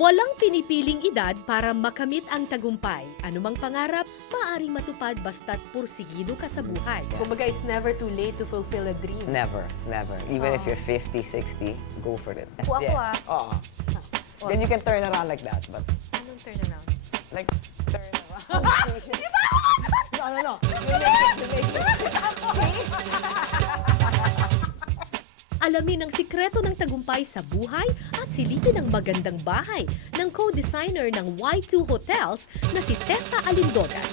Walang pinipiling edad para makamit ang tagumpay. Anumang pangarap, maaaring matupad basta't pursigido ka sa buhay. Kumbaga, it's never too late to fulfill a dream. Never, never. Even if you're 50, 60, go for it. Ako, Oo. Then you can turn around like that, but Anong turn around? like, turn around. No. You make it. Alamin ang sikreto ng tagumpay sa buhay at silipin ang magandang bahay ng co-designer ng Y2 Hotels na si Tessa Alindogan.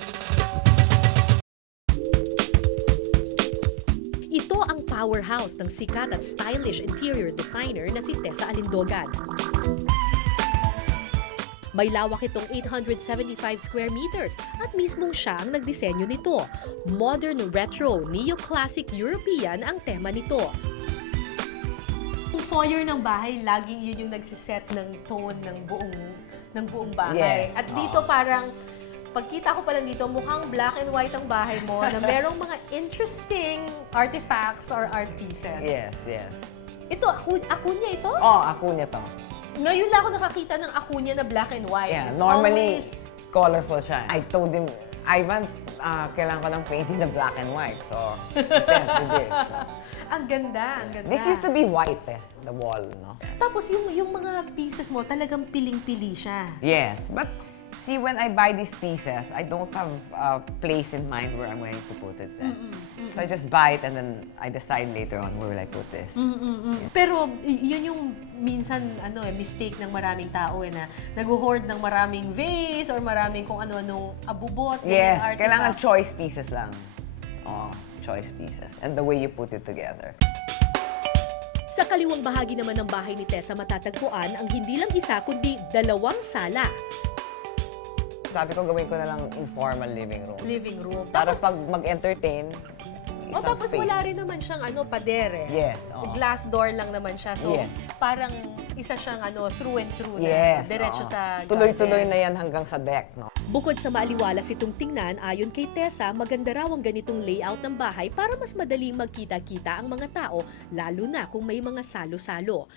Ito ang powerhouse ng sikat at stylish interior designer na si Tessa Alindogan. May lawak itong 875 square meters at mismong siya ang nagdisenyo nito. Modern, retro, neoclassic, European ang tema nito. Yung foyer ng bahay, laging yun yung nagsiset ng tone ng buong bahay. Yes. At dito parang, pagkita ko pa lang dito, mukhang black and white ang bahay mo na merong mga interesting artifacts or art pieces. Yes. Ito, akunya ito? Ako niya to. Ngayon lang ako nakakita ng akunya na black and white. Yeah, It's normally, always- colorful siya. I told him, Ivan, kailangan ko ng painting na black and white. So, instead, we did. Ang ganda, ang ganda. This used to be white, the wall, no? Tapos yung mga pieces mo, talagang piling-pili siya. Yes, but see, when I buy these pieces, I don't have a place in mind where I'm going to put it. So I just buy it and then I decide later on where will I put this. Pero yun yung minsan mistake ng maraming tao na nag-hoard ng maraming vase or maraming kung ano-anong abubot. Yes, artifacts. kailangan choice pieces lang. Choice pieces. And the way you put it together. Sa kaliwang bahagi naman ng bahay ni Tessa matatagpuan ang hindi lang isa kundi dalawang sala. Sabi ko gawin ko na lang informal living room. Living room. Para pag mag-entertain, isang Tapos space. wala rin naman siyang padere. Yes, oo. Glass door lang naman siya. So, Yes. parang isa siyang through and through Yes, na diretso oo. sa Tuloy-tuloy garden. na yan hanggang sa deck, no? Bukod sa maaliwalas itong tingnan, ayon kay Tessa, maganda raw ang ganitong layout ng bahay para mas madaling magkita-kita ang mga tao, lalo na kung may mga salo-salo.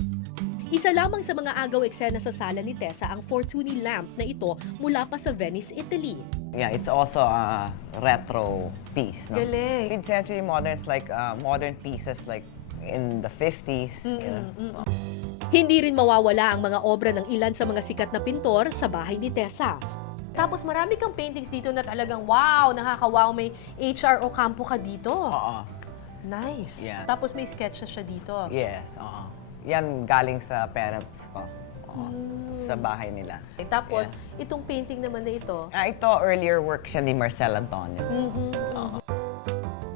Isa lamang sa mga agaw eksena sa sala ni Tessa ang Fortuny lamp na ito mula pa sa Venice, Italy. Yeah, it's also a retro piece, no? Galing. Mid-century modern is like modern pieces like in the 50s. You know? Hindi rin mawawala ang mga obra ng ilan sa mga sikat na pintor sa bahay ni Tessa. Tapos marami kang paintings dito na talagang wow, nakaka-wow, may HR Ocampo ka dito. Oo. Nice. Yeah. Tapos may sketches siya dito. Yes, oo. Yan galing sa parents ko. Oo. Sa bahay nila. Tapos, itong painting naman na ito. Ito, earlier work siya ni Marcel Antonio.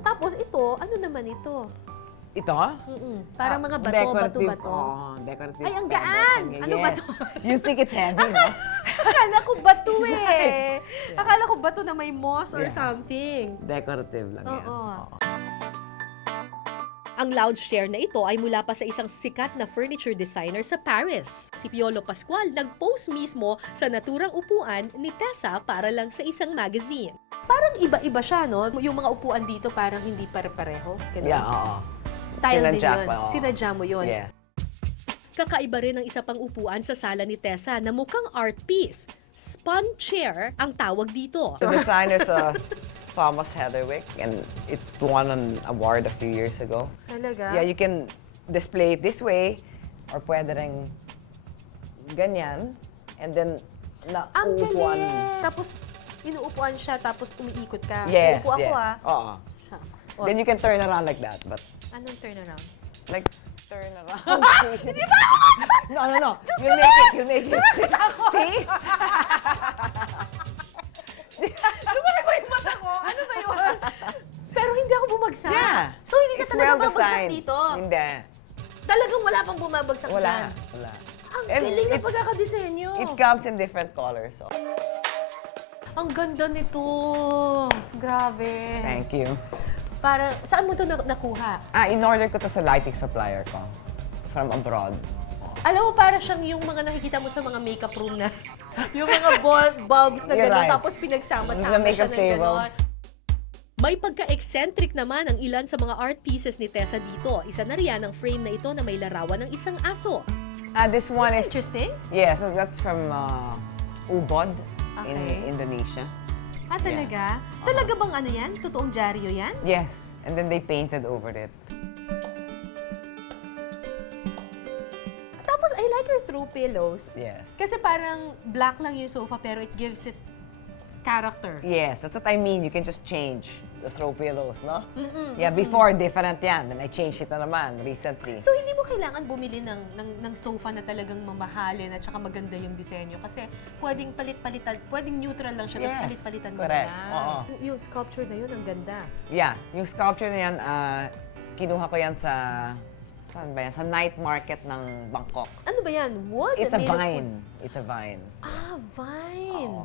Tapos ito, ano naman ito? Ito? Parang mga bato, Decorative, bato-bato. decorative. Ay, ang pebbles gaan! and Ano ba yes. to? You think it's heavy, no? Akala ko bato eh. Akala ko bato na may moss or Yeah. something. Decorative lang yan. Oo. Ang lounge chair na ito ay mula pa sa isang sikat na furniture designer sa Paris. Si Piolo Pascual nag-post mismo sa naturang upuan ni Tessa para lang sa isang magazine. Parang iba-iba siya, no? Yung mga upuan dito parang hindi pare-pareho. Ganun. Yeah, oo. Style din Sinadya yun. pa, oo. Sinadya mo yun. Yeah. Kakaiba rin ang isa pang upuan sa sala ni Tessa na mukhang art piece. Spun chair ang tawag dito. The designer's Thomas Heatherwick, and it won an award a few years ago. Talaga? Yeah, you can display it this way, or pwede rin ganyan, and then Ang nauupuan. galing! Tapos, inuupuan siya, tapos umiikot ka. Yes, Uupo ako, yes. Oo. Shucks. Then you can turn around like that, but Anong turn around? like, turn around. No. You make it. See? Lumaki ba yung mata ko? Ano ba yun? Pero hindi ako bumagsak. Yeah. So, hindi ka It's talaga well babagsak designed. dito. Hindi. Talagang wala pang bumabagsak Wala. dyan. Wala. Ang And galing na it- pagkakadesenyo. It comes in different colors, so. Ang ganda nito. Grabe. Thank you. Para, saan mo ito nakuha? In-order ko to sa lighting supplier ko from abroad. Alam mo, para siyang yung mga nakikita mo sa mga makeup room na, yung mga bulbs na You're gano'n, right. tapos pinagsama-sama The makeup siya ng table. gano'n. May pagka-eccentric naman ang ilan sa mga art pieces ni Tessa dito. Isa na riyan ang frame na ito na may larawan ng isang aso. This one That's is... interesting. Yes, that's from Ubod in Okay. Indonesia. Ah, talaga? Talaga bang ano yan? Totoong dyaryo yan? Yes, and then they painted over it. Tapos, I like your throw pillows. Yes. Kasi parang black lang yung sofa, pero it gives it character. Yes, that's what I mean. You can just change the throw pillows, no? Yeah, before, different yan. Then I changed it na naman recently. So, hindi mo kailangan bumili ng sofa na talagang mamahalin at saka maganda yung disenyo. Kasi pwedeng palit-palitan, pwedeng neutral lang siya, tapos Yes, palit-palitan mo correct. na. Oo. Yung sculpture na yun, ang ganda. Yeah, yung sculpture na yan, kinuha ko yan sa... Saan ba yan? Sa night market ng Bangkok. Ano ba yan? Wood? It's a Made of vine. wood? It's a vine. Ah, vine. Oo.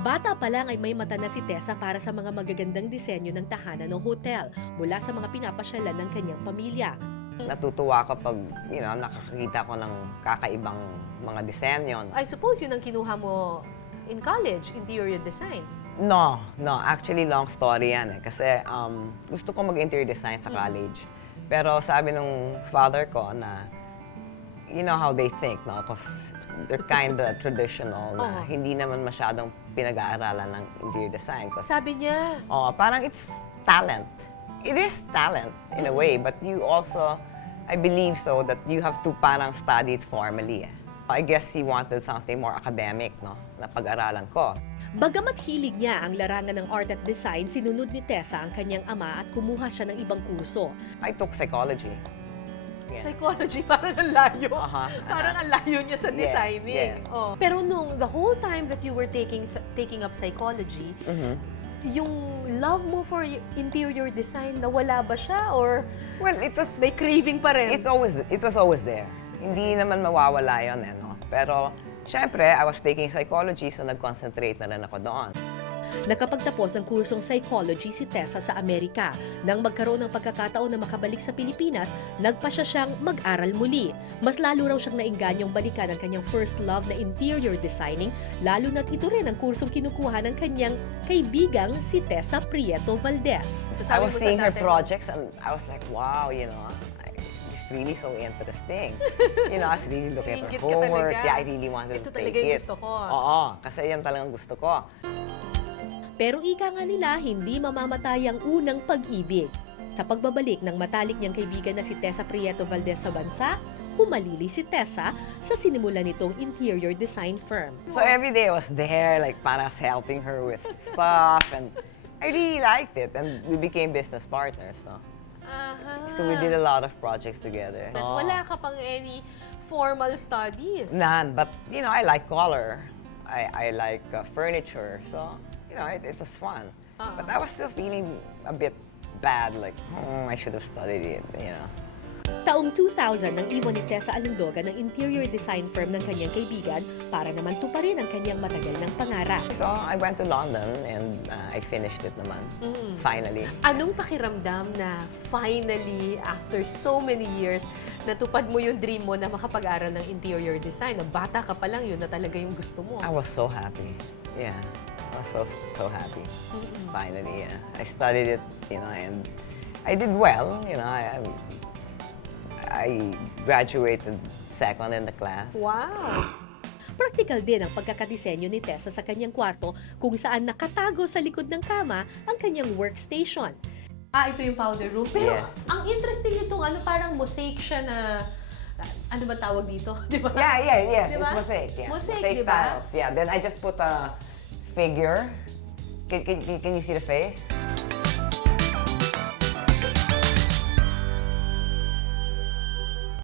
Bata pa lang ay may mata na si Tessa para sa mga magagandang disenyo ng tahanan ng hotel mula sa mga pinapasyalan ng kanyang pamilya. Natutuwa kapag, nakakita ko ng kakaibang mga disenyo. I suppose yun ang kinuha mo in college, interior design. No. Actually, long story yan eh. Kasi gusto ko mag-interior design sa college. Pero sabi nung father ko na, you know how they think, no? Because they're kind of traditional na hindi naman masyadong pinag-aaralan ng interior design. Sabi niya, Parang it's talent. It is talent in a way, but you also, I believe so, that you have to parang study it formally. I guess he wanted something more academic, no? Na pag-aralan ko. Bagamat hilig niya ang larangan ng art at design, sinunod ni Tessa ang kanyang ama at kumuha siya ng ibang kurso. I took psychology. Yeah. psychology, parang ang layo. Parang ang layo niya sa Yes, designing. yes. Oh. Pero the whole time that you were taking up psychology, yung love mo for interior design, nawala ba siya? Or Well, it was may craving pa rin? it was always there. Hindi naman mawawala yun, eh, no? Pero, syempre, I was taking psychology, so nag-concentrate na rin ako doon. Nakapagtapos ng kursong psychology si Tessa sa Amerika. Nang magkaroon ng pagkakataon na makabalik sa Pilipinas, nagpasya siyang mag-aral muli. Mas lalo raw siyang naingganyong balikan ang kanyang first love na interior designing, lalo na't ito rin ang kursong kinukuha ng kanyang kaibigang si Tessa Prieto Valdez. So, I sabi was mo sa seeing her tatay mo, projects and I was like, wow, it's really so interesting. I was really looking at her Ingit ka homework. talaga. Yeah, I really wanted Ito to talaga take yung it. gusto ko. Oo, kasi yan talagang gusto ko. Pero ika nga nila, hindi mamamatay ang unang pag-ibig. Sa pagbabalik ng matalik niyang kaibigan na si Tessa Prieto Valdez sa bansa, humalili si Tessa sa sinimulan nitong interior design firm. So every day I was there, like parang helping her with stuff, and I really liked it. And we became business partners, no? So we did a lot of projects together. At wala ka pang any formal studies. None, but I like color. I like furniture, so it was fun. But I was still feeling a bit bad, like I should have studied it. Taong 2000 nang iwan ni Tessa Alundoga ng interior design firm ng kanyang kaibigan para naman tuparin ang kanyang matagal ng pangarap. So I went to London and I finished it naman. Finally. Anong pakiramdam na finally, after so many years, natupad mo yung dream mo na makapag-aral ng interior design? Na bata ka pa lang, yun na talaga yung gusto mo. I was so happy. Yeah. I was so happy. Finally, yeah. I studied it, and I did well. I graduated second in the class. Wow! Praktikal din ang pagkakadisenyo ni Tessa sa kanyang kwarto kung saan nakatago sa likod ng kama ang kanyang workstation. Ito yung powder room. Pero Yes. ang interesting nitong parang mosaic siya na, ano ba tawag dito? Di ba? Yeah. Diba? It's mosaic. Yeah. Mosaic, diba? tiles. Yeah. Then I just put a figure. Can you see the face?